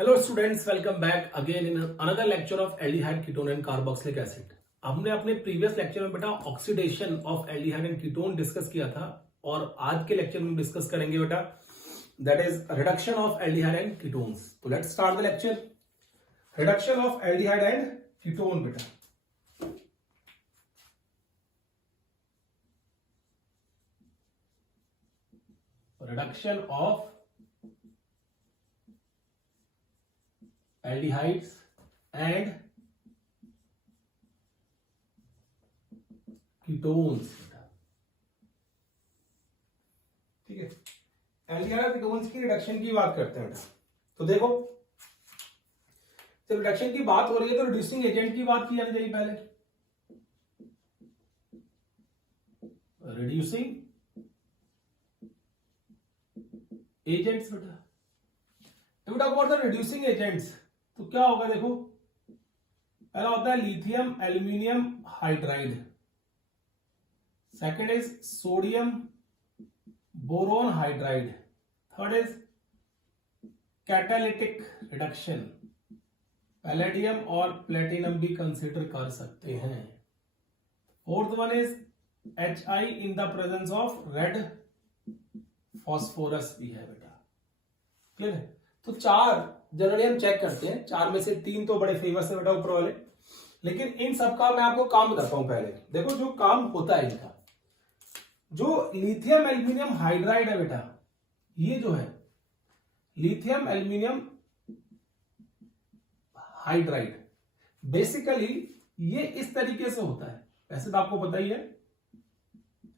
Hello students, welcome back again in another lecture of aldehyde ketone and carboxylic acid. हमने अपने previous lecture में बेटा oxidation of aldehyde and ketone discuss किया था और आज के लेक्चर में डिस्कस करेंगे बेटा that is reduction of aldehyde and ketones. तो let's start the lecture. Reduction of aldehyde and ketone बेटा, reduction of aldehydes and ketones। ठीक है, एल्डिहाइड और कीटोन्स की रिडक्शन की बात करते हैं बेटा। तो देखो, जब रिडक्शन की बात हो रही है तो रिड्यूसिंग एजेंट की बात की जानी चाहिए पहले। रिड्यूसिंग एजेंट्स बेटा, तो बेटा व्हाट आर रिड्यूसिंग एजेंट्स, तो क्या होगा देखो, पहला होता है lithium aluminium hydride, second is sodium boron hydride, third is catalytic reduction, palladium और प्लेटिनम भी कंसीडर कर सकते हैं, fourth one is HI in the presence of red phosphorus भी है बेटा। क्लियर है? तो चार जनरली हम चेक करते हैं, चार में से तीन तो बड़े फेमस है बेटा ऊपर वाले, लेकिन इन सबका मैं आपको काम बताता हूं। पहले देखो जो काम होता है इनका, जो लिथियम एल्यूमिनियम हाइड्राइड है बेटा, ये जो है लिथियम एल्यूमिनियम हाइड्राइड, बेसिकली ये इस तरीके से होता है। वैसे तो आपको पता ही है,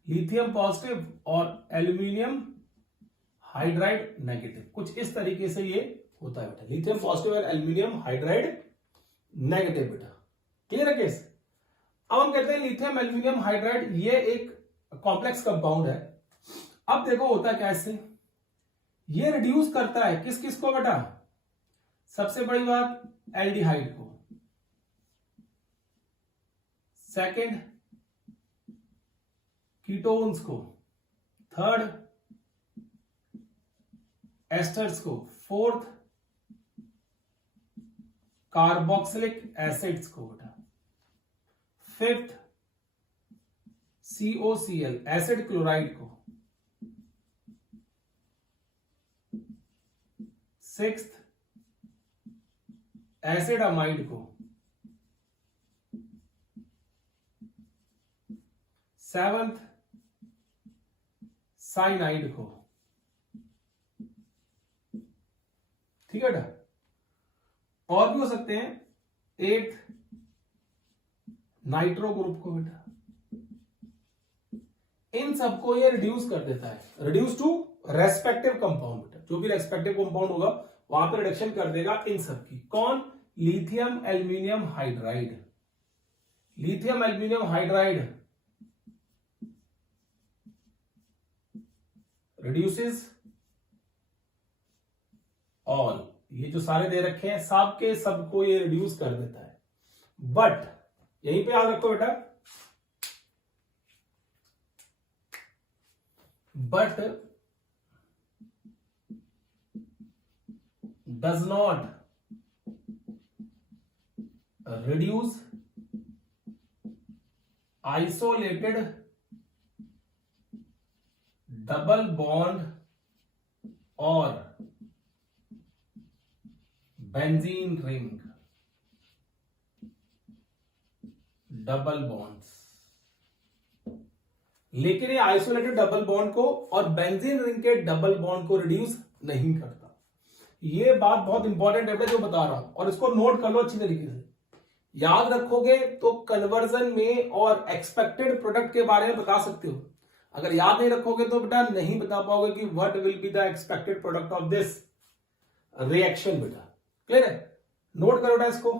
लिथियम पॉजिटिव और एल्यूमिनियम हाइड्राइड नेगेटिव, कुछ इस तरीके से ये होता है बेटा, लिथियम पॉजिटिव और एल्यूमिनियम हाइड्राइड नेगेटिव बेटा। क्लियर है केस? अब हम कहते हैं लिथियम एल्यूमिनियम हाइड्राइड ये एक कॉम्प्लेक्स कंपाउंड है। अब देखो होता है कैसे, ये रिड्यूस करता है किस किस को बेटा, सबसे बड़ी बात एल्डिहाइड को, सेकंड कीटोन्स को, थर्ड एस्टर्स को, फोर्थ कार्बोक्सिलिक एसिड्स को बेटा, फिफ्थ COCl एसिड क्लोराइड को, सिक्स्थ एसिड अमाइड को, सेवंथ साइनाइड को। ठीक है बेटा, और भी हो सकते हैं, एट नाइट्रो ग्रुप को बेटा। इन सबको ये रिड्यूस कर देता है, रिड्यूस टू रेस्पेक्टिव कंपाउंड बेटा, जो भी रेस्पेक्टिव कंपाउंड होगा वहां पर रिडक्शन कर देगा इन सबकी। कौन? Lithium aluminium hydride, lithium aluminium hydride reduces all, ये जो सारे दे रखे हैं सब के सबको ये रिड्यूस कर देता है। बट यहीं पे याद रखो बेटा, but does not reduce isolated double bond और बेंजीन रिंग डबल बॉन्ड्स, लेकिन ये आइसोलेटेड डबल बॉन्ड को और बेंजीन रिंग के डबल बॉन्ड को रिड्यूस नहीं करता। ये बात बहुत इंपॉर्टेंट है जो बता रहा हूं, और इसको नोट कर लो अच्छी तरीके से, याद रखोगे तो कन्वर्जन में और एक्सपेक्टेड प्रोडक्ट के बारे में बता सकते हो। अगर याद नहीं रखोगे तो बेटा नहीं बता पाओगे कि what will be the expected product of this reaction बेटा। क्लियर है? नोट करो बेटा इसको।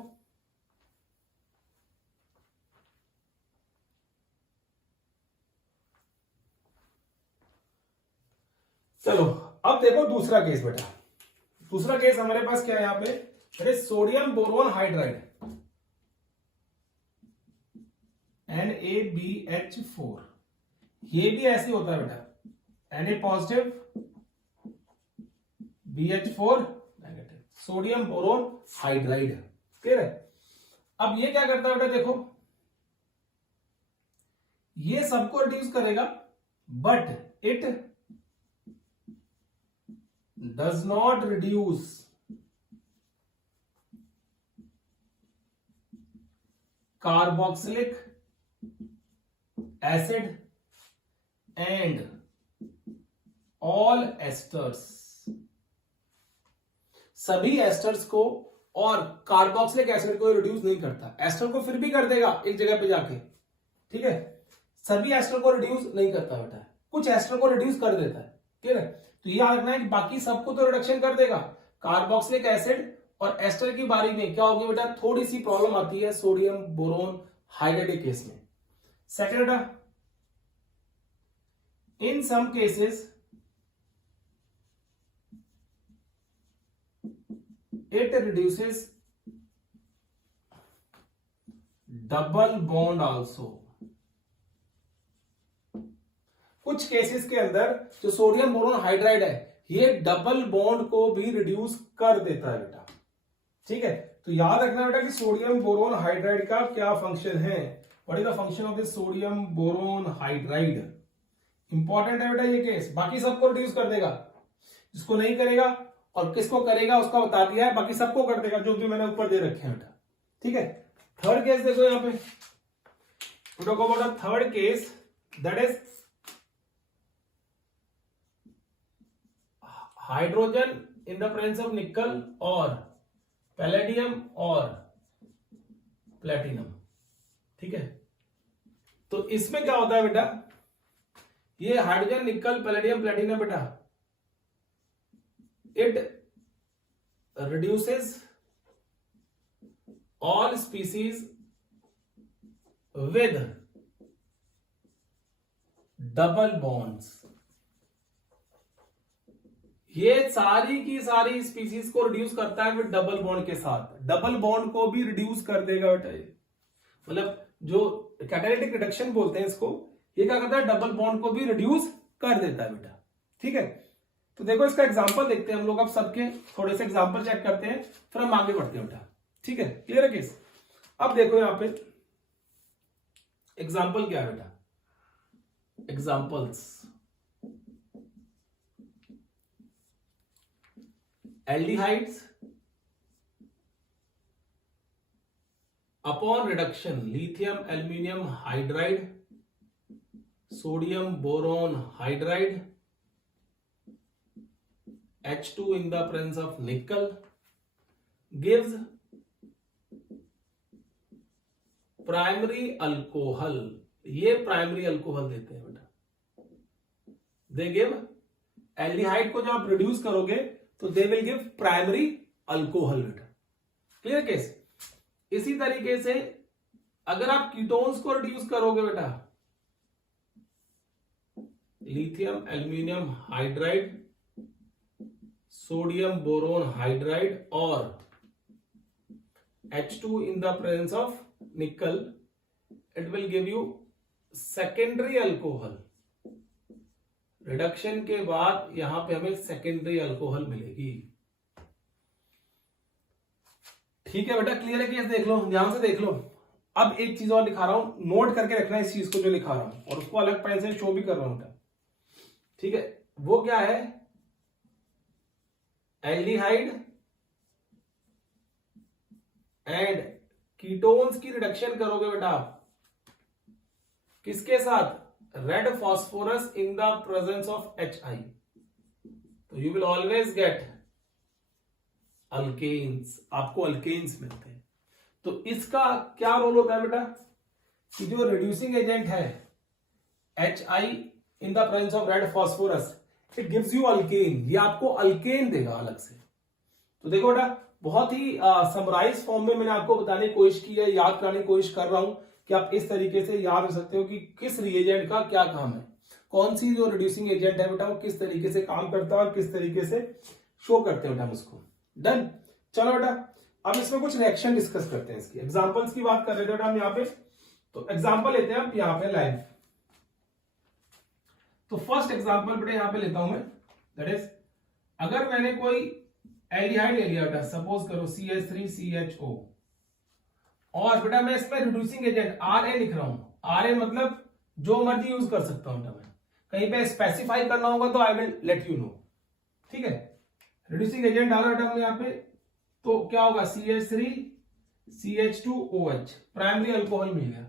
चलो अब देखो दूसरा केस बेटा। दूसरा केस हमारे पास क्या है यहां पे, सोडियम बोरोन हाइड्राइड NaBH4, ये भी ऐसे होता है बेटा, Na positive BH4 negative. Sodium boron hydride. Clear है? अब ये क्या करता है बेटा, देखो ये सबको रिड्यूस करेगा, but it does not reduce carboxylic acid and all asters. सभी एस्टर्स को और कार्बोक्सिलिक एसिड को रिड्यूस नहीं करता। एस्टर को फिर भी कर देगा एक जगह पे जाके, ठीक है, सभी एस्टर को रिड्यूस नहीं करता बेटा, कुछ एस्टर को रिड्यूस कर देता है। ठीक है, तो ये याद रखना है कि बाकी सबको तो रिडक्शन कर देगा, कार्बोक्सिलिक एसिड और एस्टर की बारी में क्या होगी बेटा, थोड़ी सी प्रॉब्लम आती है सोडियम बोरोन हाइड्राइड के केस में। सेकंड बेटा, in some cases it reduces double bond also। कुछ केसेस के अंदर जो सोडियम बोरोन हाइड्राइड है ये डबल बॉन्ड को भी रिड्यूस कर देता है बेटा। ठीक है, तो याद रखना बेटा कि सोडियम बोरोन हाइड्राइड का क्या फंक्शन है, what is the function of the sodium boron hydride. Important है बेटा ये केस, बाकी सबको रिड्यूस कर देगा, जिसको नहीं करेगा और किसको करेगा उसका बता दिया है, बाकी सबको कर देगा जो भी मैंने ऊपर दे रखे हैं बेटा। ठीक है, थर्ड केस देखो यहां पे, third case that is hydrogen in the presence of निकल और पैलेडियम और प्लेटिनम। ठीक है, तो इसमें क्या होता है बेटा, ये हाइड्रोजन निकल पैलेडियम प्लेटिनम बेटा it reduces all species with double bonds। ये सारी की सारी स्पीसीज को रिड्यूस करता है विद डबल बॉन्ड के साथ, डबल बॉन्ड को भी रिड्यूस कर देगा बेटा ये, मतलब जो कैटालिटिक रिडक्शन बोलते हैं इसको, ये क्या करता है, डबल बॉन्ड को भी रिड्यूस कर देता है बेटा। ठीक है, तो देखो इसका एग्जांपल देखते हैं हम लोग, अब सबके थोड़े से एग्जांपल चेक करते हैं फिर हम आगे बढ़ते हैं बेटा। ठीक है, क्लियर है केस। अब देखो यहां पे एग्जांपल क्या है बेटा, examples aldehydes upon reduction lithium aluminium hydride sodium boron hydride H2 in the presence of nickel gives primary alcohol. ये प्राइमरी अल्कोहल देते हैं बेटा, दे गिव एल्डिहाइड को जब आप रिड्यूस करोगे तो they will give primary alcohol बेटा। Clear case. इसी तरीके से अगर आप कीटोन्स को रिड्यूस करोगे बेटा, lithium aluminium hydride sodium boron hydride और H2 in the presence of nickel, it will give you secondary alcohol। Reduction के बाद यहां पे हमें सेकेंडरी अल्कोहल मिलेगी। ठीक है बेटा, क्लियर है केस, देख लो ध्यान से देख लो। अब एक चीज और लिखा रहा हूं, नोट करके रखना इस चीज को जो लिखा रहा हूं, और उसको अलग पेन से शो भी कर रहा हूं बेटा। ठीक है, वो क्या है, एल्डिहाइड एंड कीटोन्स की रिडक्शन करोगे बेटा किसके साथ, red phosphorus in the presence of HI, तो you will always get alkanes, आपको अल्केन्स मिलते हैं। तो इसका क्या रोल होता है बेटा, कि जो रिड्यूसिंग एजेंट है HI in the presence of red phosphorus, it gives you alkane, ये आपको अल्केन देगा अलग से। तो देखो बेटा, बहुत ही समराइज फॉर्म में मैंने आपको बताने की कोशिश की है, याद कराने की कोशिश कर रहा हूं कि आप इस तरीके से याद रख सकते हो कि किस रिएजेंट का क्या काम है, कौन सी जो रिड्यूसिंग एजेंट है बेटा वो किस तरीके से काम करता है और किस तरीके से शो करते हैं बेटा हम उसको। डन, चलो बेटा अब इसमें कुछ रिएक्शन डिस्कस करते हैं, इसकी एग्जांपल्स की बात कर रहे थे बेटा हम यहाँ पे। तो एग्जांपल लेते हैं आप यहाँ पे लाइन। तो फर्स्ट एग्जांपल बेटा यहां पे लेता हूं मैं, दैट इज अगर मैंने कोई एल्डिहाइड ले लिया बेटा, सपोज करो CH3CHO, और बेटा मैं इसमें रिड्यूसिंग एजेंट RA लिख रहा हूं। RA मतलब जो मर्जी यूज कर सकता हूं बेटा, मैं कहीं पे स्पेसिफाई करना होगा तो I will let you know, ठीक है। रिड्यूसिंग एजेंट डाला बेटा हमने यहाँ पे, तो क्या होगा CH3CH2OH, प्राइमरी अल्कोहल मिल गया।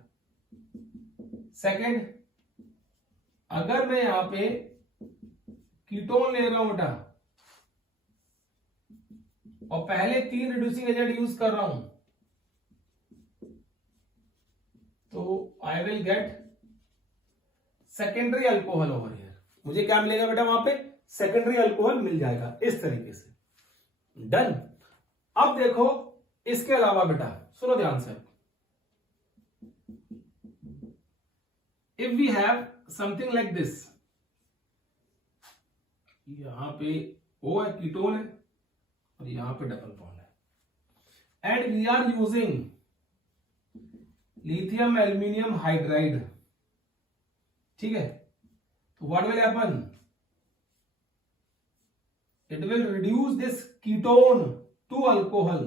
सेकेंड, अगर मैं यहां पे कीटोन ले रहा हूं बेटा और पहले 3 रिड्यूसिंग एजेंट यूज कर रहा हूं, तो आई will get secondary alcohol over here. मुझे क्या मिलेगा बेटा वहां पे? सेकेंडरी अल्कोहल मिल जाएगा इस तरीके से। डन। अब देखो इसके अलावा बेटा सुनो ध्यान से, if we have something like this, यहां पे O है, कीटोन है, और यहां पे डबल बॉन्ड है, and we are using lithium aluminium hydride, ठीक है। तो what will happen? It will reduce this ketone to alcohol,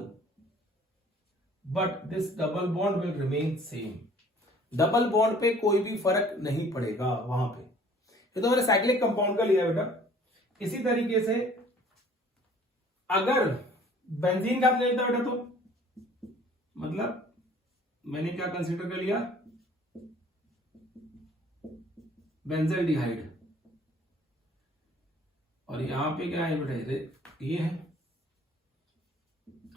but this double bond will remain same. Double bond पे कोई भी फर्क नहीं पड़ेगा वहां पे। ये तो मैंने साइक्लिक कंपाउंड का लिया बेटा। इसी तरीके से अगर बेंजीन का लेता बेटा, तो मतलब मैंने क्या कंसीडर कर लिया? बेंजल्डिहाइड, और यहां पे क्या है बेटा? ये है,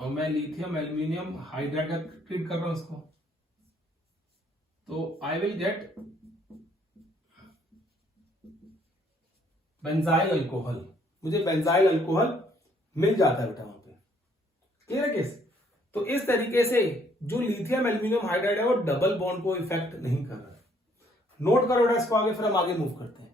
और मैं लिथियम एल्यूमिनियम हाइड्राइड का ट्रीट कर रहा हूं उसको, तो आई विल गेट बेंजाइल अल्कोहल। मुझे बेंजाइल अल्कोहल मिल जाता है बेटा वहां पे। क्लियर है केस? तो इस तरीके से जो लिथियम एल्यूमिनियम हाइड्राइड है वो डबल बॉन्ड को इफेक्ट नहीं कर रहा है। नोट करो बेटा इसको, आगे फिर हम आगे मूव करते हैं।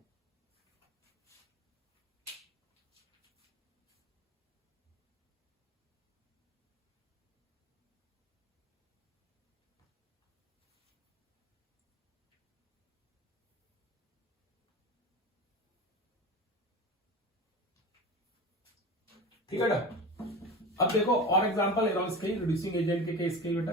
ठीक है बेटा। अब देखो और एग्जांपल ले रहा हूं इसके रिड्यूसिंग एजेंट के केस के बेटा।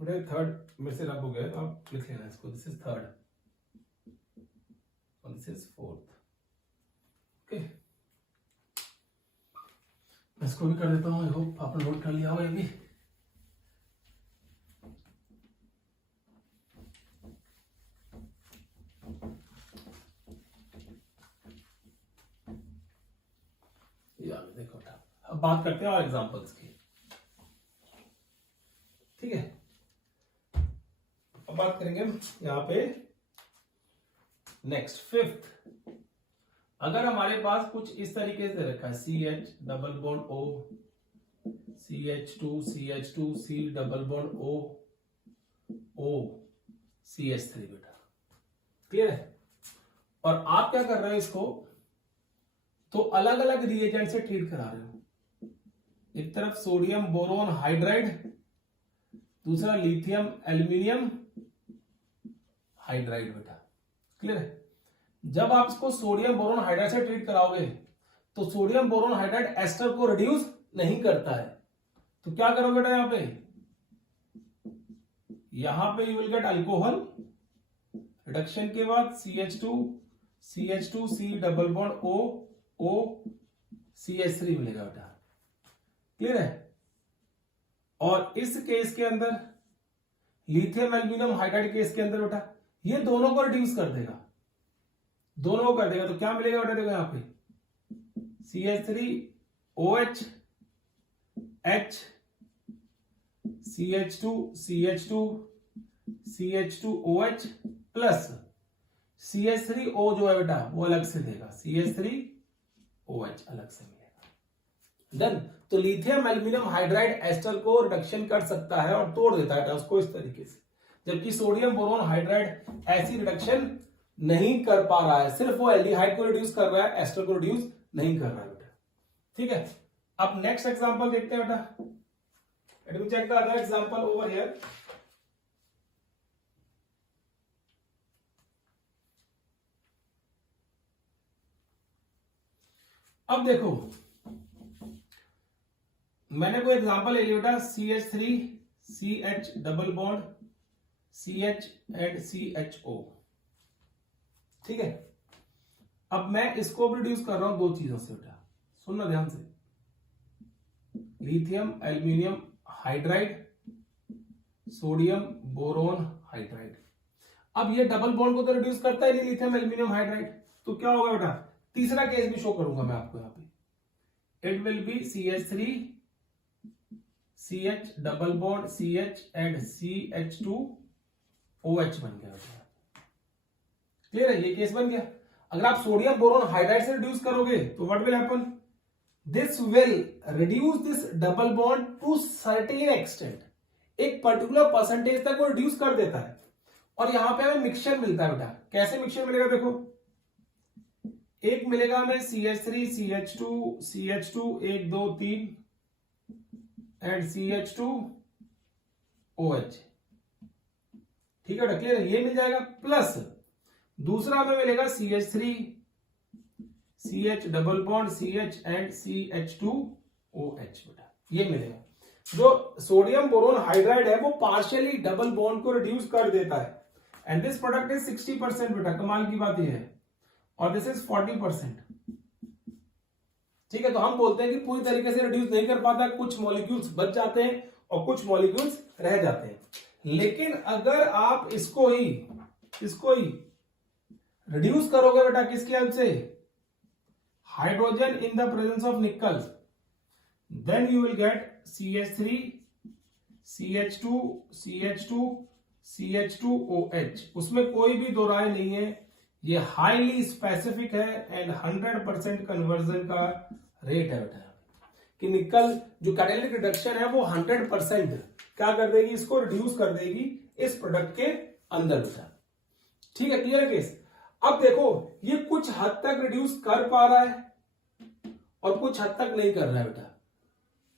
बेटा थर्ड मेरे से रब हो गया, तो आप लिख लेना इसको। दिस इज थर्ड और दिस इज फोर्थ। ओके, मैं इसको भी कर देता हूं। आई होप आपने नोट कर लिया हो ये भी। यार देखो बेटा, अब बात करते हैं और एग्जांपल्स की। ठीक है, अब बात करेंगे यहां पे नेक्स्ट फिफ्थ। अगर हमारे पास कुछ इस तरीके से रखा है CH double bond O, CH2 C double bond O CH3 बेटा। क्लियर है? और आप क्या कर रहे हो इसको, तो अलग अलग रिएजेंट से ट्रीट करा रहे हो। एक तरफ सोडियम बोरोन हाइड्राइड, दूसरा लिथियम एल्यूमिनियम हाइड्राइड बेटा। क्लियर है? जब आप इसको सोडियम बोरोन हाइड्राइड से ट्रीट कराओगे तो सोडियम बोरोन हाइड्राइड एस्टर को रिड्यूस नहीं करता है, तो क्या करोगे बेटा यहां पे you will gate alcohol. Reduction के बाद CH2 C double bond O CH3 मिलेगा बेटा। क्लियर है? और इस केस के अंदर लिथियम एल्यूमिनियम हाइड्राइड केस के अंदर बेटा ये दोनों को रिड्यूस कर देगा, दोनों को कर देगा। तो क्या मिलेगा बेटा? देखो यहां पे CH3OH H CH2OH plus CH3O जो है बेटा वो अलग से देगा, CH3OH अलग से मिलेगा। डन। तो लिथियम एल्यूमिनियम हाइड्राइड एस्टर को रिडक्शन कर सकता है और तोड़ देता है उसको इस तरीके से, जबकि सोडियम बोरोन हाइड्राइड ऐसी रिडक्शन नहीं कर पा रहा है, सिर्फ वो एल्डिहाइड को रिड्यूस कर रहा है, एस्टर को रिड्यूस नहीं कर रहा है बेटा। ठीक है, अब नेक्स्ट एग्जांपल देखते हैं बेटा। Let me check the other example over here. अब देखो मैंने कोई एग्जांपल ले लिया बेटा, CH3 CH double bond CH and CHO। ठीक है, अब मैं इसको प्रोड्यूस कर रहा हूं दो चीजों से बेटा, सुनना ध्यान से, lithium aluminium hydride, sodium boron hydride. अब ये डबल बॉन्ड को तो रिड्यूस करता ही नहीं लिथियम एल्यूमिनियम हाइड्राइड, तो क्या होगा बेटा, तीसरा केस भी शो करूंगा मैं आपको यहां पे। It will be CH3 CH double bond CH and CH2OH बन गया बेटा। क्लियर है, ये केस बन गया। अगर आप सोडियम बोरोन हाइड्राइड से रिड्यूस करोगे तो what will happen, this will reduce this double bond to certain extent, एक पर्टिकुलर परसेंटेज तक वो रिड्यूस कर देता है। और यहां पे हमें मिक्सचर मिलता है बेटा। कैसे मिक्सचर मिलेगा, देखो एक मिलेगा हमें CH3 CH2 CH2 1 2 3 and CH2OH। ठीक है बेटा, क्लियर है, ये मिल जाएगा। प्लस दूसरा हमें मिलेगा CH3 CH double bond CH and CH2OH बेटा, ये मिलेगा। जो सोडियम बोरोन हाइड्राइड है वो पार्शियली डबल बॉन्ड को रिड्यूस कर देता है, एंड दिस प्रोडक्ट इज 60% बेटा, कमाल की बात यह है, और दिस इज 40%। ठीक है, तो हम बोलते हैं कि पूरी तरीके से रिड्यूस नहीं कर पाता, कुछ मॉलिक्यूल्स बच जाते हैं और कुछ मॉलिक्यूल्स रह जाते हैं। लेकिन अगर आप इसको ही रिड्यूस करोगे बेटा किसकी हेल्प से, hydrogen in the presence of nickel, then you will get CH3 CH2 CH2 CH2OH। उसमें कोई भी दो राय नहीं है, ये हाईली स्पेसिफिक है एंड 100% कन्वर्जन का रेट है बेटा, कि निकल जो कैटालिटिक रिडक्शन है वो 100% क्या कर देगी, इसको रिड्यूस कर देगी इस प्रोडक्ट के अंदर बेटा। ठीक है, क्लियर है केस। अब देखो ये कुछ हद तक रिड्यूस कर पा रहा है और कुछ हद तक नहीं कर रहा है बेटा।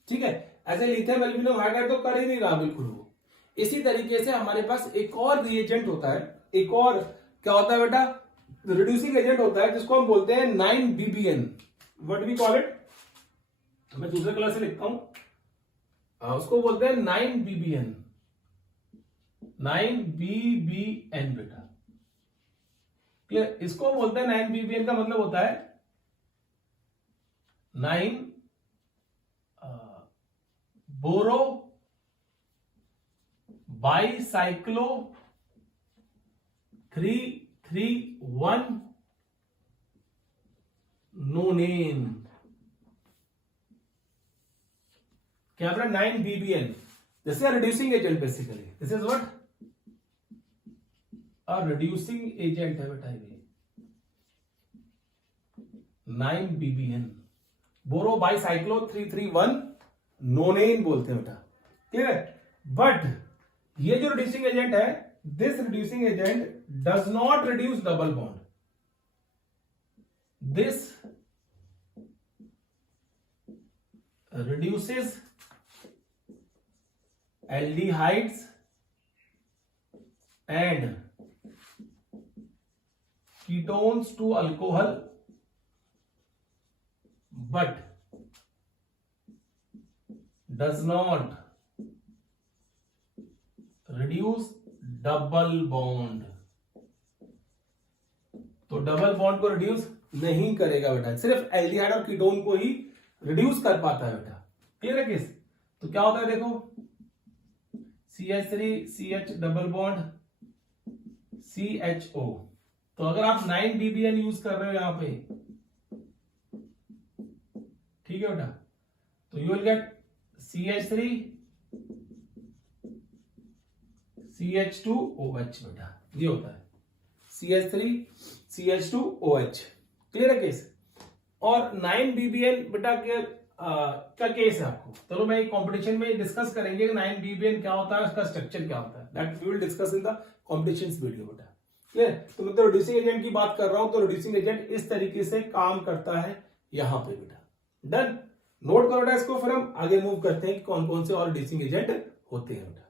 ठीक है, ऐसे लिथियम एल्यूमिनियम हाइड्राइड तो कर ही नहीं रहा बिल्कुल वो। इसी तरीके से हमारे पास एक और रिएजेंट होता है, एक और क्या होता है बेटा, रिड्यूसिंग एजेंट होता है, जिसको हम बोलते हैं 9BBN। What we call it, मैं दूसरे कलर से लिखता हूं, उसको बोलते हैं 9BBN। 9BBN बेटा, क्लियर। इसको बोलते हैं 9BBN का मतलब होता है 9 बोरो बाइसाइक्लो 331 नोनेन। क्या बोला, 9BBN। This is a reducing agent basically, this is what a reducing agent है बेटा ये 9BBN। बोरो बाइसाइक्लो 331 नोनेन बोलते हैं बेटा, क्लियर है। बट ये जो रिड्यूसिंग एजेंट है, this reducing agent does not reduce double bond, this reduces aldehydes and ketones to alcohol, but does not reduce double bond। तो डबल बॉन्ड को रिड्यूस नहीं करेगा बेटा, सिर्फ एल्डिहाइड और कीटोन को ही रिड्यूस कर पाता है बेटा। क्लियर है केस। तो क्या होता है देखो, CH3 CH double bond CHO। तो अगर आप 9BBN यूज कर रहे हो यहां पे, ठीक है बेटा, तो you will get CH3 CH2OH बेटा, ये होता है CH3 CH2OH। क्लियर है केस। और 9BBN बेटा के का केस है आपको, चलो मैं एक कंपटीशन में डिस्कस करेंगे 9BBN क्या होता है, उसका स्ट्रक्चर क्या होता है, that we will discuss in the competition video बेटा। क्लियर? तो मैं तो रिड्यूसिंग एजेंट की बात कर रहा हूं, तो रिड्यूसिंग एजेंट इस तरीके से काम करता है यहां पे बेटा। डन, नोट करो बेटा इसको, फिर हम आगे मूव करते हैं कि कौन कौन से और रिड्यूसिंग एजेंट होते हैं बेटा।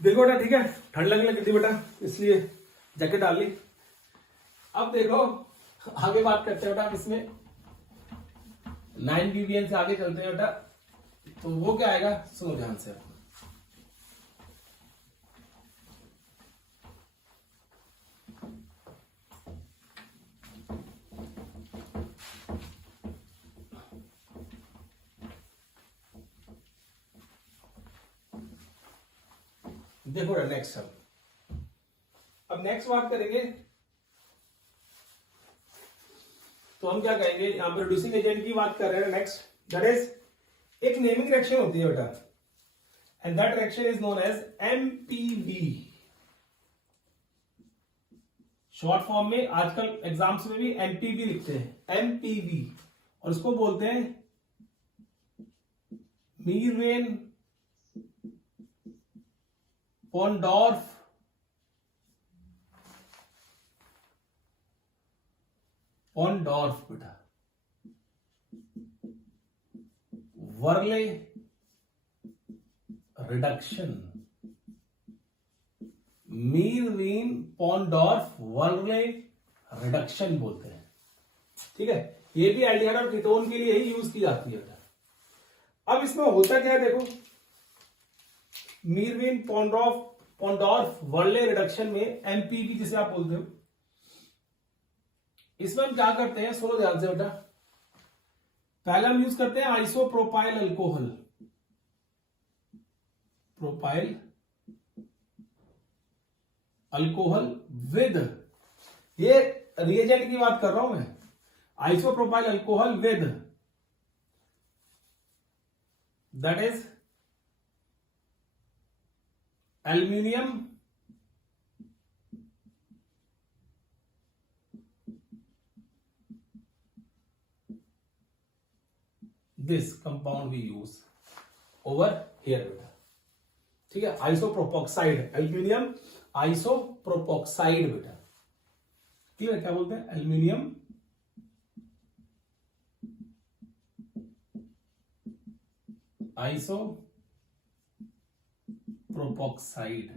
देखो बेटा, ठीक है, ठंड लगने लगी थी बेटा, इसलिए जैकेट डाल ली। अब देखो आगे बात करते हैं बेटा, इसमें 9BBN से आगे चलते हैं बेटा। तो वो क्या आएगा, सुनो ध्यान से। देखो नेक्स्ट, अब नेक्स्ट बात करेंगे, तो हम क्या कहेंगे, यहां पर रिड्यूसिंग एजेंट की बात कर रहे हैं नेक्स्ट, दैट इज एक नेमिंग रिएक्शन होती है बेटा, and that reaction is known as MPV. Short form में आजकल एग्जाम्स में भी एमपीवी लिखते हैं, एमपीवी, और इसको बोलते हैं मीरवेन पॉन्डॉर्फ बेटा, वर्ले रिडक्शन, मीरवेन पॉन्डॉर्फ वर्ले रिडक्शन बोलते हैं। ठीक है, ये भी एल्डिहाइड और कीटोन के लिए ही यूज की जाती है बेटा। अब इसमें होता क्या है, देखो मीरवेन पॉन्डॉर्फ वर्ले रिडक्शन में एमपीवी जिसे आप बोलते हो, इसमें हम क्या करते हैं, सुनो ध्यान से बेटा। पहले हम यूज करते हैं isopropyl alcohol, propyl alcohol with, ये रिएजेंट की बात कर रहा हूं मैं, isopropyl alcohol with, that is aluminium this compound we use over here बेटा। ठीक है, आइसोप्रोपोक्साइड, एल्यूमिनियम आइसोप्रोपोक्साइड बेटा। क्लियर? क्या बोलते हैं, एल्यूमिनियम आइसो प्रोपोक्साइड,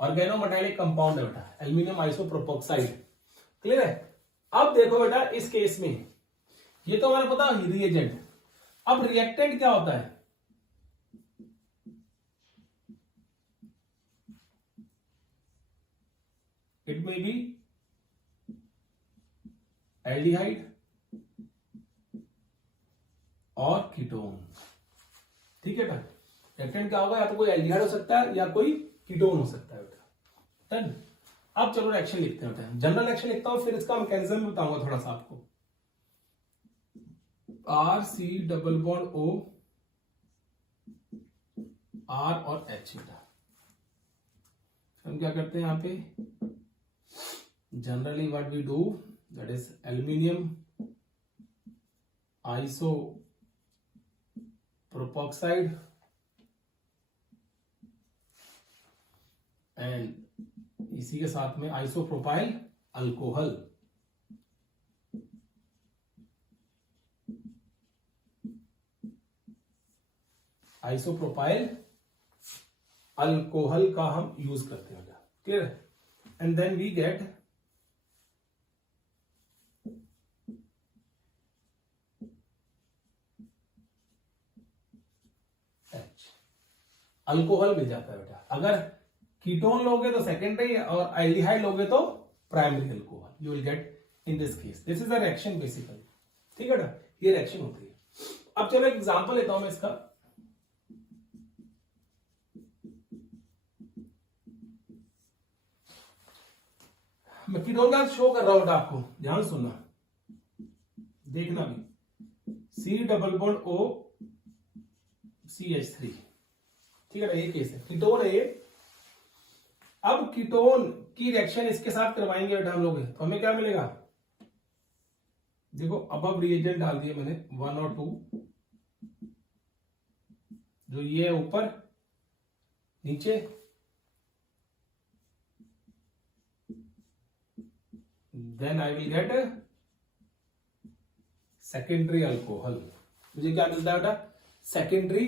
ऑर्गेनोमेटालिक कंपाउंड है बेटा, एल्यूमिनियम आइसोप्रोपोक्साइड। क्लियर है? अब देखो बेटा, इस केस में ये तो हमें पता रिएजेंट, अब रिएक्टेंट क्या होता है, इट मे बी एल्डिहाइड और कीटोन। ठीक है बेटा, रिएक्टेंट क्या होगा, या तो कोई एल्डिहाइड हो सकता है या कोई कीटोन हो सकता है बेटा। डन। अब चलो रिएक्शन लिखते हैं बेटा, जनरल रिएक्शन लिखता हूं, फिर इसका मैकेनिज्म भी बताऊंगा थोड़ा सा आपको। RC double bond O, R और H बेटा। हम क्या करते हैं यहां पे, generally what we do, that is aluminium isopropoxide and इसी के साथ में आइसोप्रोपाइल अल्कोहल। आइसोप्रोपाइल अल्कोहल का हम यूज करते हैं बेटा, क्लियर है। And then we get H, alcohol मिल जाता है बेटा। अगर कीटोन लोगे तो सेकेंडरी और एल्डिहाइड लोगे तो primary alcohol you will gate in this case. This is a reaction basically, ठीक है ना, ये रिएक्शन होती है। अब चलो एक एग्जांपल लेता हूं मैं इसका। मैं कीटोन का शो कर रहा हूं आपको, ध्यान सुनना, देखना भी। C double bond O CH3, ठीक है ना, ये केस है, कीटोन है ये। अब कीटोन की रिएक्शन इसके साथ करवाएंगे बेटा हम लोग, तो हमें क्या मिलेगा, देखो अब रिएजेंट डाल दिए मैंने 1 और 2, जो ये ऊपर नीचे, then I will get secondary alcohol. मुझे क्या मिलता है बेटा, सेकेंडरी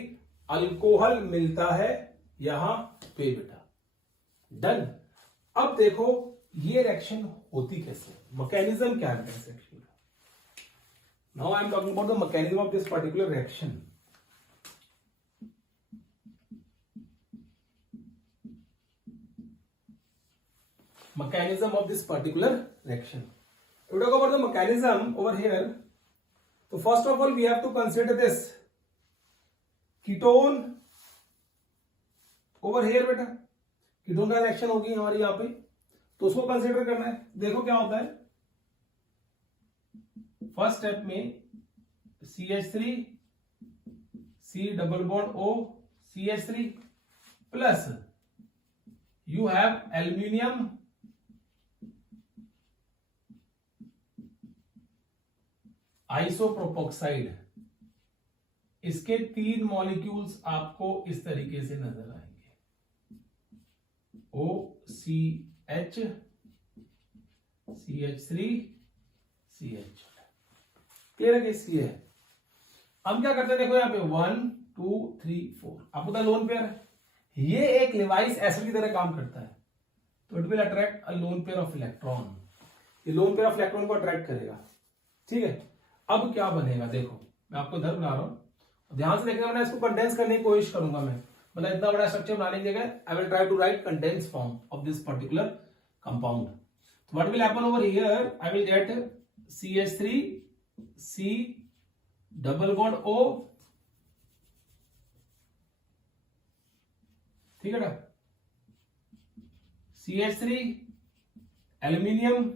अल्कोहल मिलता है यहां पे बेटा, डन। अब देखो ये रिएक्शन होती कैसे, मैकेनिज्म क्या है इस रिएक्शन का। Now I am talking about the mechanism of this particular reaction. Mechanism of this particular reaction. If we talk about the mechanism over here, so first of all we have to consider this ketone over here बेटा, ketone का reaction होगी हमारी यहाँ पे, तो उसको consider करना है। देखो क्या होता है, फर्स्ट स्टेप में CH3 C double bond O CH3 plus you have aluminium आइसोप्रोपोक्साइड। इसके 3 मॉलिक्यूल्स आपको इस तरीके से नजर आएंगे, OCH CH3 CH, क्लियर है कि ये है। हम क्या करते हैं, देखो यहाँ पे 1 2 3 4 आपको तो लोन पेयर है, ये एक लिवाइस एसिड की तरह काम करता है, तो it will attract a lone pair of electron, ये लोन पेयर ऑफ इलेक्ट्रॉन को अट्रैक्ट करेगा, ठीक है। अब क्या बनेगा, देखो मैं आपको इधर बना रहा हूं, ध्यान से देखना, मैं इसको कंडेंस करने की कोशिश करूंगा मैं, मतलब इतना बड़ा स्ट्रक्चर बनाने की जगह I will try to write condense form of this particular compound. तो what will happen over here, I will get CH3 C double bond O, ठीक है ना, CH3 aluminium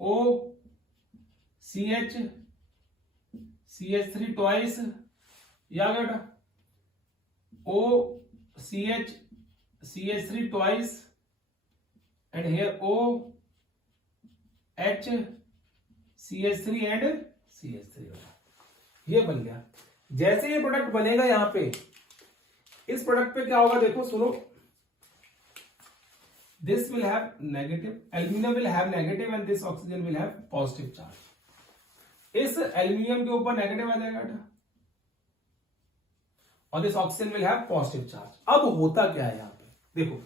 O CH CH3 twice, या बेटा O CH CH3 twice and here O H CH3 and CH3, ये बन गया। जैसे ये प्रोडक्ट बनेगा यहां पे, इस प्रोडक्ट पे क्या होगा, देखो सुनो, this will have negative, aluminium will have negative and this oxygen will have positive charge. इस एल्यूमिनियम के ऊपर नेगेटिव आ जाएगा बेटा, और this oxygen will have positive charge. अब होता क्या है यहां पे, देखो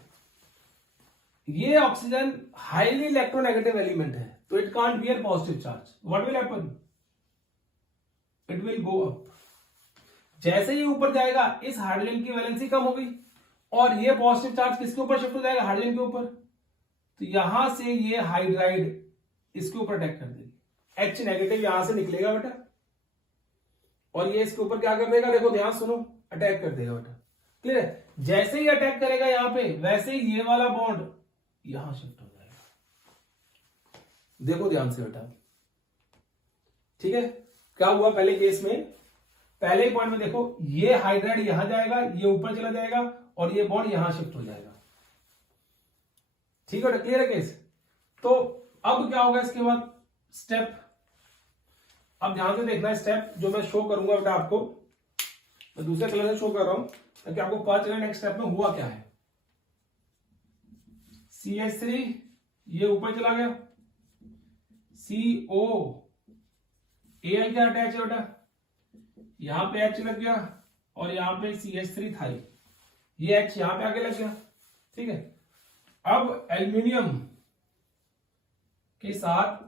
ये ऑक्सीजन हाईली इलेक्ट्रोनेगेटिव एलिमेंट है, तो it can't beer positive charge. What will happen, it will go up. जैसे ही ऊपर जाएगा इस हाइड्रोजन की वैलेंसी कम हो गई, और ये पॉजिटिव चार्ज किसके ऊपर शिफ्ट हो जाएगा, हाइड्रोजन के ऊपर, तो यहां से ये हाइड्राइड इसके ऊपर अटैक कर देगी, H नेगेटिव यहां से निकलेगा बेटा, और ये इसके ऊपर क्या कर देगा, देखो ध्यान सुनो, अटैक कर देगा बेटा, क्लियर है। जैसे ही अटैक करेगा यहां पे, वैसे ही ये वाला बॉन्ड यहां शिफ्ट हो जाएगा, देखो ध्यान से बेटा, ठीक है। क्या हुआ पहले केस में, पहले पॉइंट में देखो, ये हाइड्राइड यहां जाएगा, ये ऊपर चला जाएगा, और ये बॉन्ड यहां शिफ्ट हो जाएगा, ठीक है, क्लियर है केस। तो अब क्या होगा इसके बाद स्टेप, अब ध्यान से देखना है स्टेप जो मैं शो करूंगा बेटा आपको, मैं दूसरे कलर से शो कर रहा हूं ताकि आपको पता चले नेक्स्ट स्टेप में हुआ क्या है। CH3 ये ऊपर चला गया, CO Al क्या अटैच है बेटा, यहां पे H लग गया, और यहां पे CH3 था, ये H यहां पे आगे लग गया, ठीक है। अब एल्यूमिनियम के साथ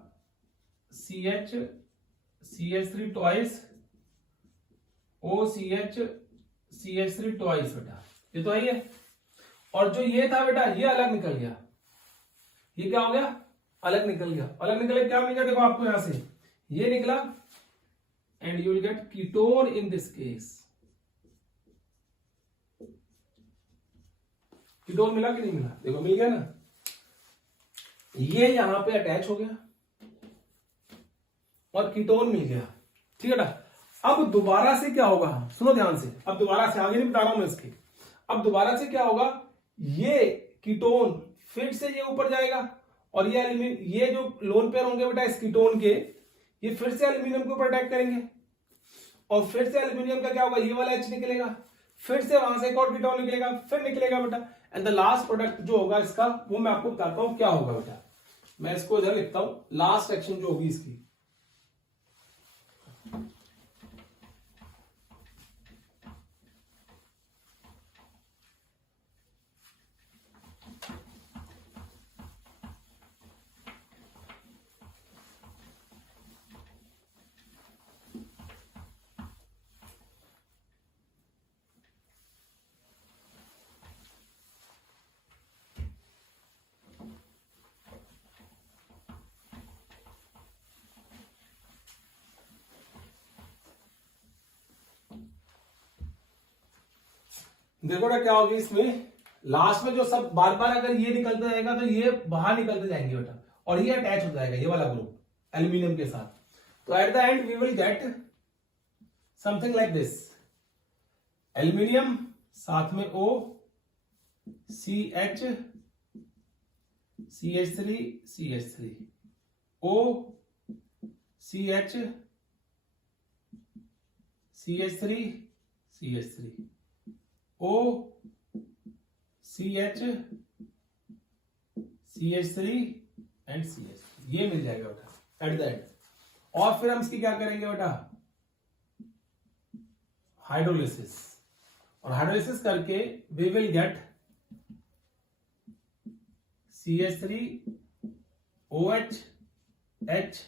CH3 ट्वाइस OCH3 ट्वाइस बेटा, ये तो है। और जो ये था बेटा ये अलग निकल गया, ये क्या हो गया, अलग निकल गया। अलग निकले क्या मिल गया, देखो आपको यहां से ये निकला, and you will gate ketone in this case. Ketone मिला कि नहीं मिला, देखो मिल गया ना, ये यहां पे अटैच हो गया और कीटोन मिल गया, ठीक है ना। अब दोबारा से क्या होगा, सुनो ध्यान से, अब दोबारा से आगे नहीं बता रहा हूं मैं इसके, अब दोबारा से क्या होगा, ये कीटोन फिर से ये ऊपर जाएगा और ये जो लोन पेयर होंगे बेटा इस कीटोन के, ये फिर से एल्यूमिनियम के ऊपर अटैक करेंगे और फिर से एल्यूमिनियम का क्या होगा, ये वाला H निकलेगा, फिर से वहां से एक और कीटोन निकलेगा, फिर निकलेगा बेटा, एंड द लास्ट प्रोडक्ट जो होगा इसका वो मैं आपको बताता हूं क्या होगा बेटा। मैं इसको इधर लिखता हूं, लास्ट एक्शन जो होगी इसकी, देखो ना क्या होगी इसमें, लास्ट में जो सब बार बार अगर ये निकलता जाएगा तो ये बाहर निकलते जाएंगे बेटा, और ये अटैच हो जाएगा ये वाला ग्रुप एल्यूमिनियम के साथ। तो at the end we will get something like this, aluminium साथ में O CH CH3 CH3 O CH CH3 CH3 O CH CH3 and CH3, ये मिल जाएगा बेटा एट द एंड। और फिर हम इसकी क्या करेंगे बेटा, हाइड्रोलिसिस, और हाइड्रोलिसिस करके we will get CH3 OH H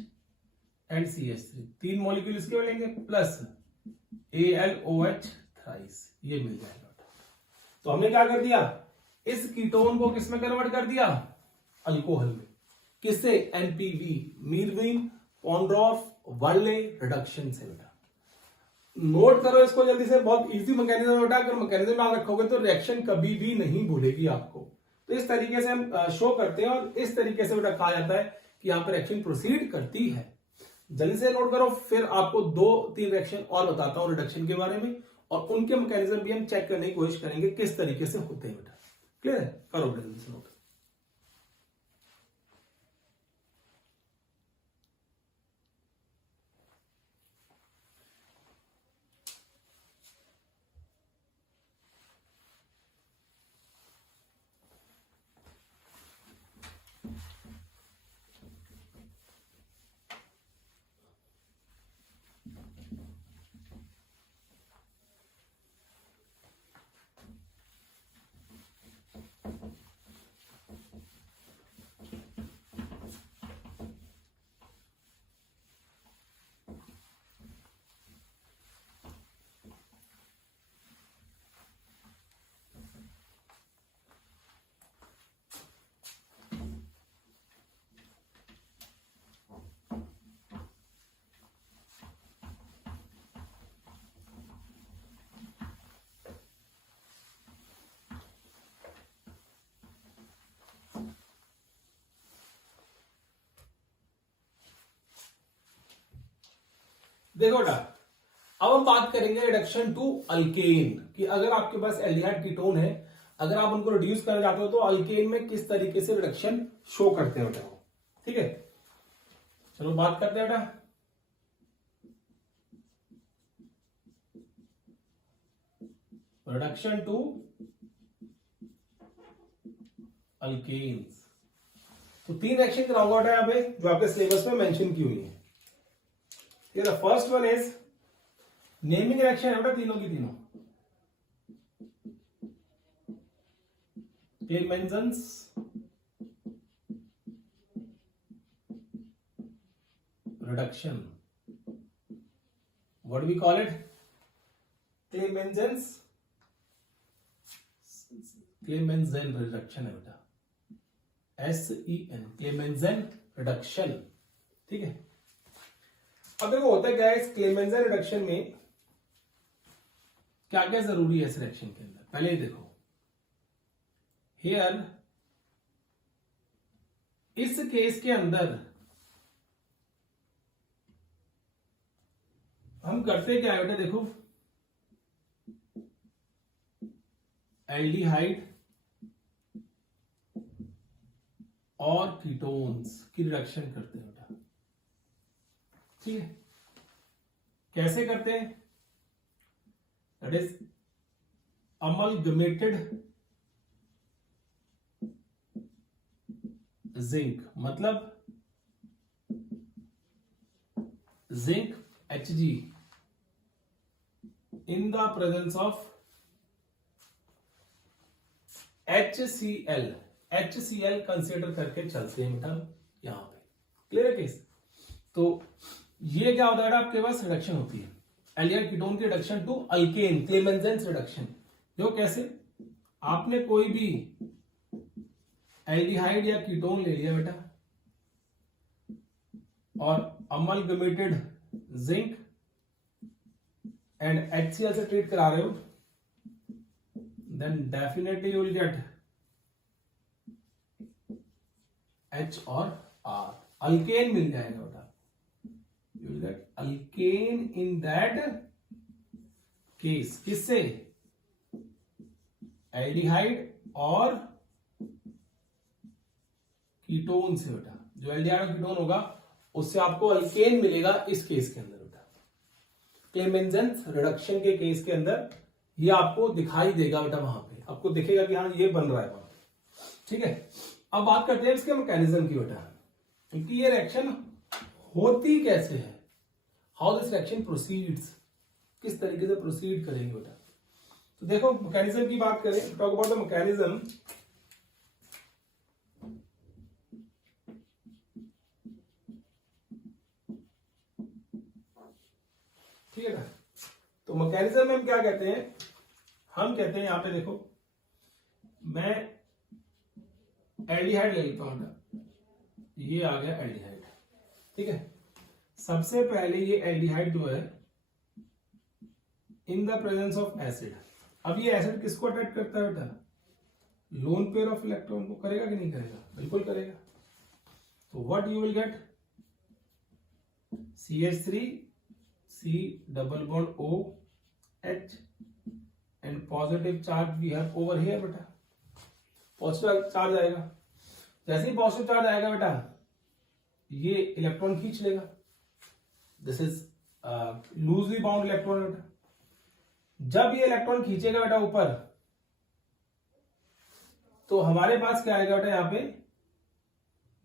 and CH3, 3 molecule इसके मिलेंगे प्लस AlOH थ्राइस, ये मिल जाएगा। तो हमने क्या कर दिया, इस कीटोन को किसमें कन्वर्ट कर दिया, अल्कोहल में, किससे, MPV मीरवीन पॉन्ड्रॉफ वर्ले रिडक्शन से बेटा। नोट करो इसको जल्दी से, बहुत इजी मैकेनिज्म बेटा, अगर मैकेनिज्म में आप रखोगे तो रिएक्शन कभी भी नहीं भूलेगी आपको। तो इस तरीके से हम शो करते हैं और इस तरीके से बेटा कहा जाता है कि यहाँ पर रिएक्शन प्रोसीड करती है। जल्दी से नोट करो, फिर आपको 2-3 रिएक्शन और बताता हूं रिडक्शन के बारे में, और उनके मैकेनिज्म भी हम चेक करने की कोशिश करेंगे किस तरीके से होते हैं बेटा। क्लियर है, करो जल्दी से नोट। देखो बेटा, अब हम बात करेंगे रिडक्शन टू अल्केन, कि अगर आपके पास एल्डिहाइड कीटोन है, अगर आप उनको रिड्यूस करना चाहते हो तो अल्केन में किस तरीके से रिडक्शन शो करते हैं बेटा। ठीक है, चलो बात करते हैं बेटा। रिडक्शन टू अल्केन्स, तो 3 रिएक्शन कराऊंगा बेटा यहाँ पे जो आपके सिलेबस में मेंशन की हुई है। The first one is naming reaction है बेटा, तीनों की तीनों। Clemenson's reduction. What do we call it? Clemenson's reduction है बेटा, SEN, Clemenson reduction. ठीक है। अब देखो होता क्या है इस Clemenson reduction में, क्या क्या जरूरी है इस रिएक्शन के अंदर, पहले ही देखो। हियर इस केस के अंदर हम करते क्या है बेटा, देखो एल्डिहाइड और कीटोन्स की रिडक्शन करते हैं बेटा। ठीक है, कैसे करते हैं? दैट इज अमलगमेटेड जिंक, मतलब zinc Hg in the presence of HCl consider करके चलते हैं बेटा यहां पे। क्लियर है केस? तो ये क्या होता है आपके पास, रिडक्शन होती है एल्डिहाइड कीटोन की रिडक्शन टू अल्केन, क्लेमेंसेन रिडक्शन। जो कैसे, आपने कोई भी एल्डिहाइड या कीटोन ले लिया बेटा और अमलगमेटेड जिंक एंड HCl से ट्रीट करा रहे हो, then definitely you will get H और R, अल्केन मिल जाएगा बेटा। You will get alkane in that case, किससे? एल्डिहाइड और कीटोन से बेटा। जो एल्डिहाइड और कीटोन होगा उससे आपको अल्केन मिलेगा इस केस के अंदर बेटा। क्लेमेंसन रिडक्शन के केस के अंदर ये आपको दिखाई देगा बेटा, वहां पे आपको दिखेगा कि हाँ ये बन रहा है वहां पे। ठीक है, अब बात करते हैं इसके मैकेनिज्म की बेटा, क्योंकि ये रिएक्शन होती कैसे है, हाउ दिस रिएक्शन प्रोसीड्स, किस तरीके से प्रोसीड करेंगे बेटा। तो देखो मैकेनिज्म की बात करें, टॉक अबाउट द मैकेनिज्म। ठीक है ना, तो मैकेनिज्म में हम क्या कहते हैं, हम कहते हैं यहां पे देखो, मैं एल्डिहाइड ले लेता हूं, ये आ गया एल्डिहाइड। ठीक है, सबसे पहले ये एल्डिहाइड जो है इन द प्रेजेंस ऑफ एसिड, अब ये एसिड किसको अट्रैक्ट करता है बेटा, लोन पेयर ऑफ इलेक्ट्रॉन को। करेगा कि नहीं करेगा? बिल्कुल करेगा। तो what you will get, CH3 C double bond OH and positive charge we have over here बेटा। पॉजिटिव चार्ज आएगा, जैसे ही पॉजिटिव चार्ज आएगा बेटा ये इलेक्ट्रॉन खींच लेगा। This is loosely bound electron बेटा। जब ये इलेक्ट्रॉन खींचेगा बेटा ऊपर, तो हमारे पास क्या आएगा बेटा, यहां पे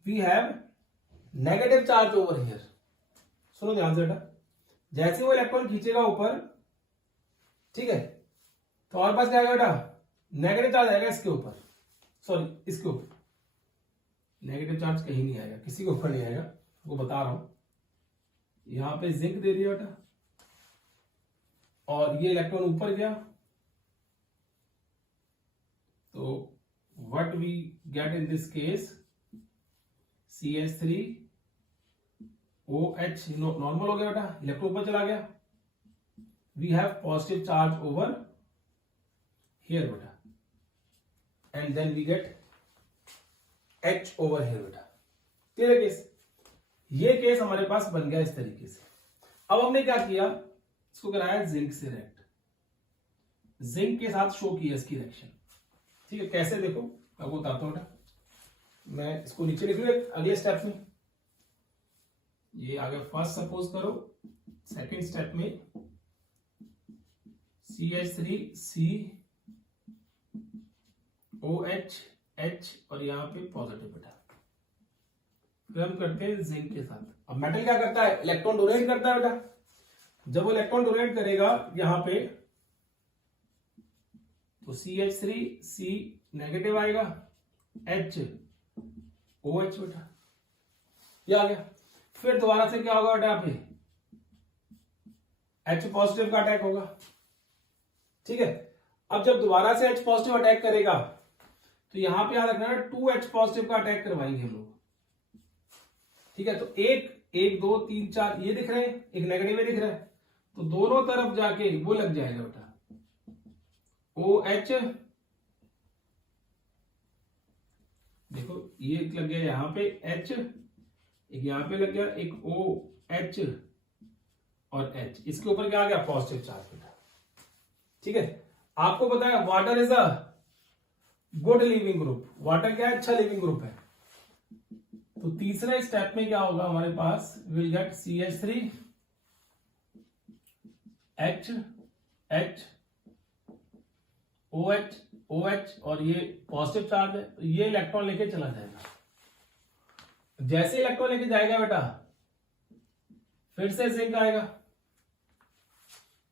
we have negative charge over here. सुनो ध्यान से बेटा, जैसे वो इलेक्ट्रॉन खींचेगा ऊपर, ठीक है, तो हमारे पास क्या आएगा बेटा, नेगेटिव चार्ज आएगा इसके ऊपर, सॉरी इसके ऊपर। नेगेटिव चार्ज कहीं नहीं आएगा, किसी के ऊपर नहीं आएगा, आपको बता रहा हूं। यहां पे जिंक दे दिया बेटा और ये इलेक्ट्रॉन ऊपर गया, तो what we get in this case, CH3 OH normal हो गया बेटा, इलेक्ट्रॉन ऊपर चला गया। We have positive charge over here बेटा, and then we get H over here बेटा। Clear case? ये केस हमारे पास बन गया इस तरीके से। अब हमने क्या किया, इसको कराया जिंक से रिएक्ट, जिंक के साथ शो किया इसकी रिएक्शन। ठीक है, कैसे देखो मैं आपको बताता हूं बेटा। मैं इसको नीचे लिख लूं अगले स्टेप में, ये आगे फर्स्ट सपोज करो, सेकंड स्टेप में CH3 C OH H और यहां पे पॉजिटिव बेटा। फिर हम करते हैं जिंक के साथ। अब मेटल क्या करता है, इलेक्ट्रॉन डोनेट करता है बेटा। जब वो इलेक्ट्रॉन डोनेट करेगा यहां पे, तो CH3C नेगेटिव आएगा, HOH बेटा, ये आ गया। फिर दोबारा से क्या होगा बेटा, यहाँ पे H पॉजिटिव का अटैक होगा, ठीक है। अब जब दोबारा से H पॉजिटिव अटैक करेगा तो यहां पे याद रखना 2H पॉजिटिव का अटैक करवाएंगे हम लोग, ठीक है। तो एक 2 3 4 ये दिख रहे हैं, एक नेगेटिव दिख रहा है, तो दोनों तरफ जाके वो लग जाएगा बेटा OH, देखो ये लग गया यहां पे H, एक यहां पे लग गया, एक OH और H, इसके ऊपर क्या आ गया, पॉजिटिव चार्ज बेटा, ठीक है। आपको पता है water is a good leaving group, water क्या है, अच्छा लिविंग ग्रुप है। तो तीसरे स्टेप में क्या होगा हमारे पास, will get CH3 H H OH OH और ये पॉजिटिव चार्ज है, तो ये इलेक्ट्रॉन लेके चला जाएगा। जैसे इलेक्ट्रॉन लेके जाएगा बेटा, फिर से जिंक आएगा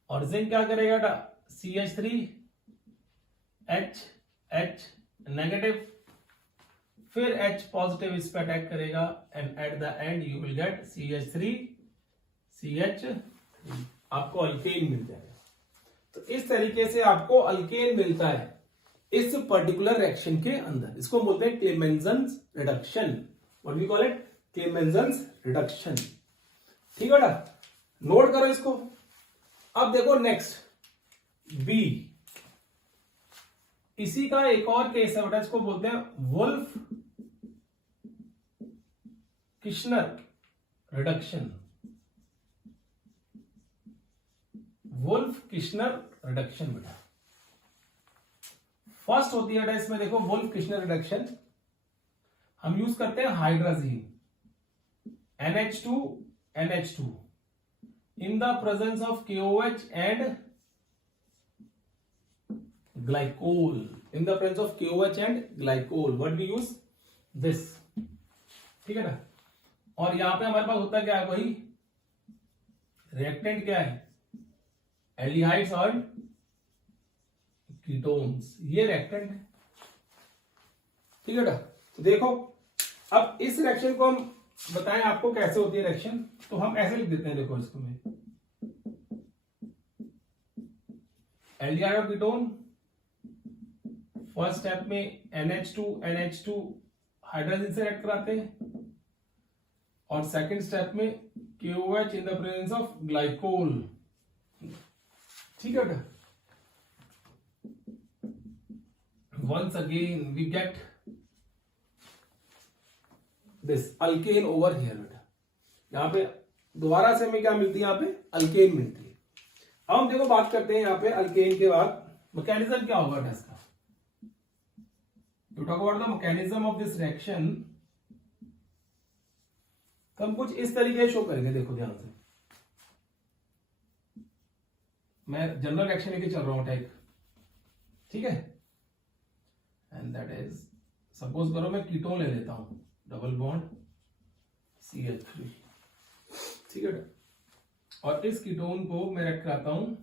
और जिंक क्या करेगा बेटा, CH3 H H नेगेटिव, फिर H पॉजिटिव इस पे अटैक करेगा and eight the and you will get CH3 CH3, आपको अल्केन मिल जाएगा। तो इस तरीके से आपको अल्केन मिलता है इस पर्टिकुलर रिएक्शन के अंदर, इसको बोलते हैं Clemmensen's reduction, what we call it, Clemmensen's reduction, ठीक है बेटा, नोट करो इसको। अब देखो नेक्स्ट बी, इसी का एक और केस है बेटा, इसको बोलते हैं Wolff Kishner reduction, Wolff Kishner reduction बेटा। फर्स्ट होती है बेटा इसमें, देखो वुल्फ किश्नर रिडक्शन हम यूज करते हैं hydrazine NH2 NH2 in the presence of KOH and glycol, in the presence of KOH and glycol, what we use this, ठीक है ना। और यहां पे हमारे पास होता क्या है, वही रिएक्टेंट क्या है, एल्डिहाइड्स और कीटोन्स, ये रिएक्टेंट है, ठीक है ना। तो देखो अब इस रिएक्शन को हम बताएं आपको कैसे होती है रिएक्शन, तो हम ऐसे लिख देते हैं, देखो इसको में एल्डिहाइड और कीटोन, फर्स्ट स्टेप में NH2 हाइड्रोजन से रिएक्ट कराते हैं, और सेकंड स्टेप में KOH in the presence of glycol, ठीक है बेटा। Once again we get this alkane over here बेटा, यहां पे दोबारा से हमें क्या मिलती है, यहां पे अल्केन मिलती है। अब हम देखो बात करते हैं यहां पे अल्केन के बाद मैकेनिज्म क्या होगा इसका, to talk about the mechanism of this reaction, तो हम कुछ इस तरीके शो करेंगे, देखो ध्यान से, मैं जनरल रिएक्शन लेके चल रहा हूं टाइप, ठीक है, एंड दैट इज, सपोज करो मैं कीटोन ले लेता हूं, डबल बॉन्ड CH3, ठीक है, और इस कीटोन को मैं रिएक्ट कराता हूं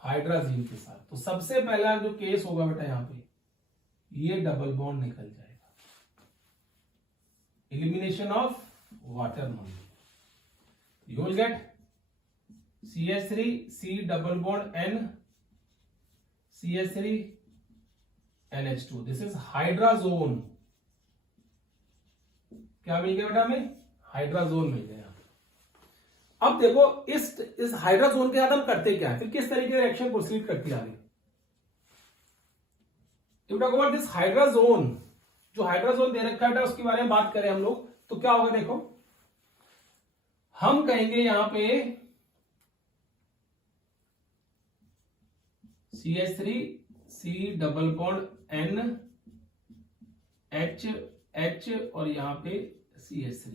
हाइड्राजीन के साथ। तो सबसे पहला जो केस होगा बेटा यहां पे, ये डबल बॉन्ड निकल जाएगा, elimination of water molecule, you will get CH3 C double bond N CH3 NH2, this is hydrazone, क्या मिल गया बेटा हमें, हाइड्राजोन मिल गया। अब देखो इस हाइड्राजोन के साथ हम करते क्या है, फिर किस तरीके से रिएक्शन प्रोसीड करती है आगे, to talk about this hydrazone, जो हाइड्राजोन दे रखा है उसके बारे में बात करें हम लोग, तो क्या होगा, देखो हम कहेंगे यहां पे CH3 C double bond N H H और यहां पे CH3,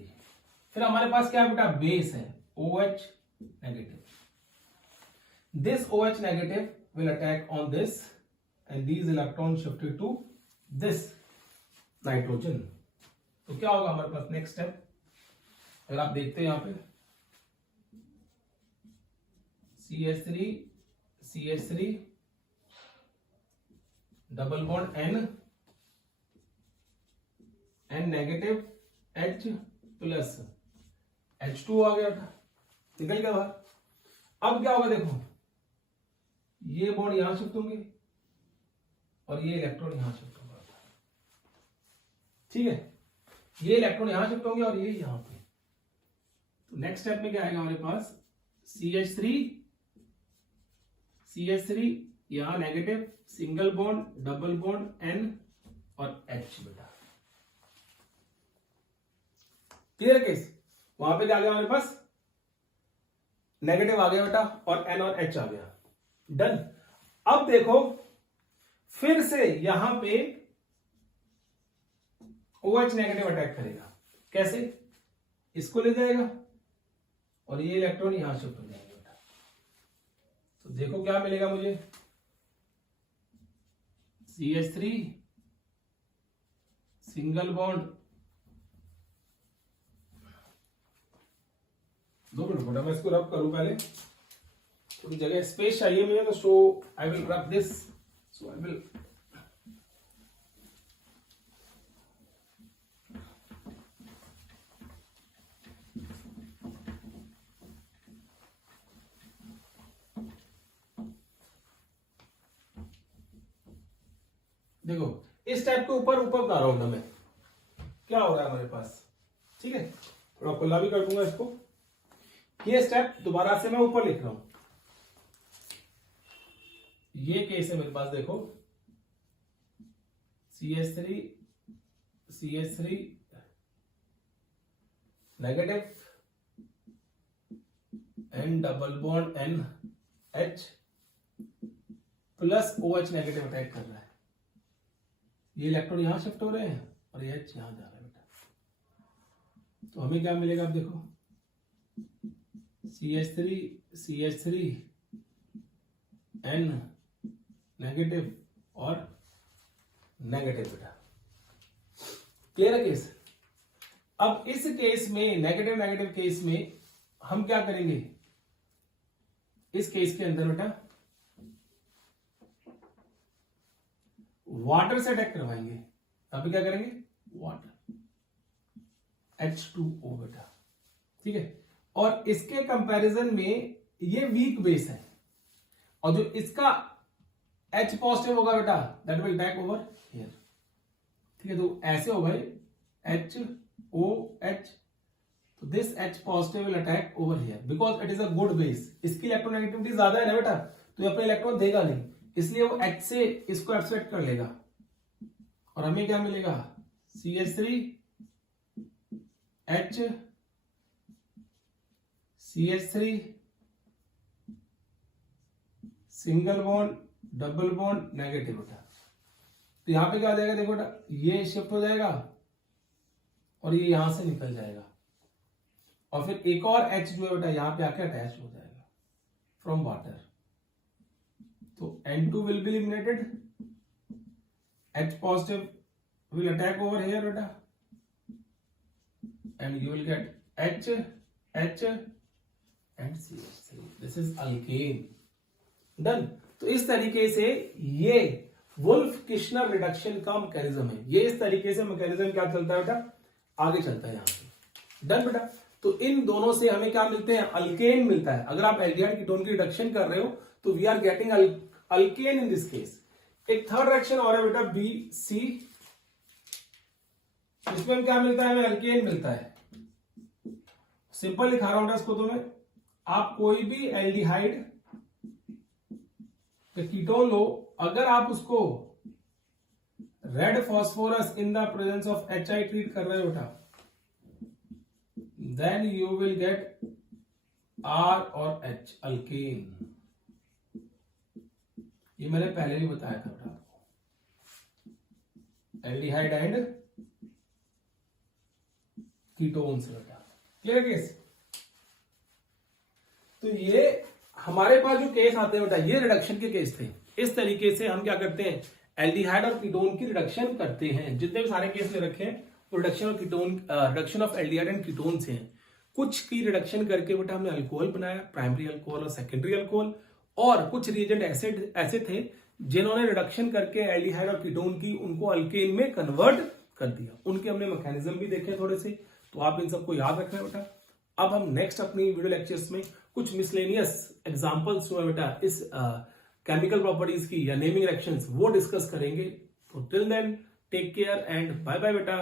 फिर हमारे पास क्या बेटा बेस है OH negative, this OH negative will attack on this and these electrons shifted to this nitrogen। तो क्या होगा हमारे पास नेक्स्ट स्टेप, अगर आप देखते हैं यहां पे CH3 CH3 double bond N negative H plus H2 आ गया था, निकल गया बाहर। अब क्या होगा देखो, ये बॉन्ड यहां शिफ्ट होंगे और ये इलेक्ट्रॉन यहां शिफ्ट होगा, ठीक है, ये इलेक्ट्रॉन यहां शिफ्ट होंगे और ये यहां पे। तो नेक्स्ट स्टेप में क्या आएगा हमारे पास, CH3 यहां negative, single bond double bond N और H बेटा, क्लियर केस। वहां पे क्या आ गया हमारे पास, नेगेटिव आ गया बेटा और N और H आ गया, डन। अब देखो फिर से यहां पे OH नेगेटिव अटैक करेगा, कैसे, इसको ले जाएगा और ये इलेक्ट्रॉन यहां शिफ्ट हो जाएंगे बेटा। तो देखो क्या मिलेगा मुझे, CH3 सिंगल बॉन्ड, 2 मिनट बेटा मैं इसको रब करूं, पहले थोड़ी जगह स्पेस चाहिए मुझे, तो so I will rub this, so I will, देखो इस टाइप के ऊपर ऊपर बता रहा हूं मैं, क्या हो रहा है हमारे पास, ठीक है, थोड़ा खुला भी कर दूंगा इसको। ये स्टेप दोबारा से मैं ऊपर लिख रहा हूं, ये केस है मेरे पास, देखो CH3 negative N double bond N H plus OH negative attack कर रहा है, ये इलेक्ट्रॉन यहां शिफ्ट हो रहे हैं और ये H यहां जा रहा है बेटा। तो हमें क्या मिलेगा, आप देखो CH3 N नेगेटिव और नेगेटिव बेटा, क्लियर है केस। अब इस केस में नेगेटिव केस में हम क्या करेंगे, इस केस के अंदर बेटा वाटर से अटैक करवाएंगे, तब क्या करेंगे, वाटर H2O बेटा, ठीक है। और इसके कंपैरिजन में ये वीक बेस है, और जो इसका H पॉजिटिव होगा बेटा that will attack over here, ठीक है। तो ऐसे हो गए HOH, तो this H positive will attack over here because it is a good base, इसकी इलेक्ट्रोनेगेटिविटी ज्यादा है ना बेटा, तो ये अपने इलेक्ट्रॉन देगा नहीं, इसलिए वो H से इसको एब्सट्रैक्ट कर लेगा और हमें क्या मिलेगा, CH3 H CH3 single bond double bond negative बेटा। तो यहां पे क्या हो जाएगा, देखो बेटा ये शिफ्ट हो जाएगा और ये यहां से निकल जाएगा और फिर एक और H जो है बेटा यहां पे आके अटैच हो जाएगा फ्रॉम वाटर। तो N2 will be eliminated, H positive will attack over here बेटा and you will get H and CH3, this is alkane, done. तो इस तरीके से ये वुल्फ किश्नर रिडक्शन का मैकेनिज्म है, ये इस तरीके से मैकेनिज्म क्या चलता है बेटा, आगे चलता है यहां पे, डन बेटा। तो इन दोनों से हमें क्या मिलते हैं, अल्केन मिलता है। अगर आप एल्डिहाइड कीटोन की रिडक्शन कर रहे हो तो we are getting alkane in this case. एक थर्ड रिएक्शन और है बेटा BC, इसमें क्या मिलता है, हमें अल्केन मिलता है। सिंपल लिखा रहा हूं इसको तुम्हें, आप कोई भी एल्डिहाइड कीटोन लो, अगर आप उसको red phosphorus in the presence of HI treat कर रहे हो बेटा, then you will get R और H अल्केन। ये मैंने पहले भी बताया था बेटा आपको, एल्डिहाइड एंड कीटोन्स बेटा, क्लियर केस। तो ये हमारे पास जो केस आते हैं बेटा, ये रिडक्शन के केस थे। इस तरीके से हम क्या करते हैं, एल्डिहाइड और कीटोन की रिडक्शन करते हैं। जितने भी सारे केस ले रखे हैं वो reduction of ketone, reduction of aldehyde and ketone से हैं। कुछ की रिडक्शन करके बेटा हमने अल्कोहल बनाया, प्राइमरी अल्कोहल और सेकेंडरी अल्कोहल, और कुछ रिएजेंट ऐसे थे जिन्होंने रिडक्शन करके एल्डिहाइड और कीटोन की उनको अल्केन में कन्वर्ट कर दिया। उनके हमने मैकेनिज्म भी देखे थोड़े से, तो आप इन सबको याद रखना बेटा। अब हम नेक्स्ट अपनी वीडियो लेक्चर्स में कुछ मिसलेनियस एग्जांपल्स जो है बेटा इस केमिकल प्रॉपर्टीज की या नेमिंग रिएक्शंस वो डिस्कस करेंगे। तो till then take care and bye bye बेटा।